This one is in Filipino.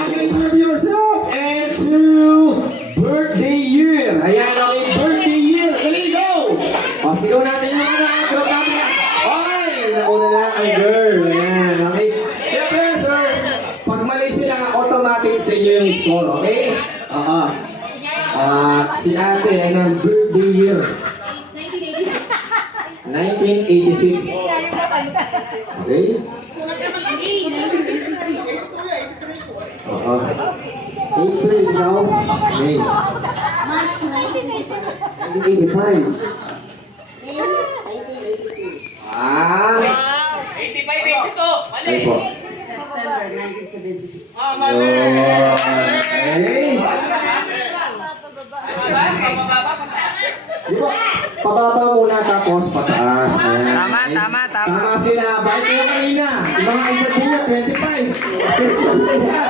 Okay, grab yourself and to birthday year. Ayan, okay, birthday year. Dali, go! O, sigaw natin yung group natin na. Okay, nauna na ang girl. Ayan, okay. Siyempre, sir, pag mali sila, automatic sa inyo yung score, okay? Oo. Si ate, ano, birthday year. 1986. Okay? Oo. April, ikaw? May. March 1985. 1982. Ah! 85-82. Ay po. September 1976. Okay. Di ba? Pababa muna tapos pataas. Ayan. Tama. Tama sila. Bakit kayo kanina? Yung mga edad nila, 25.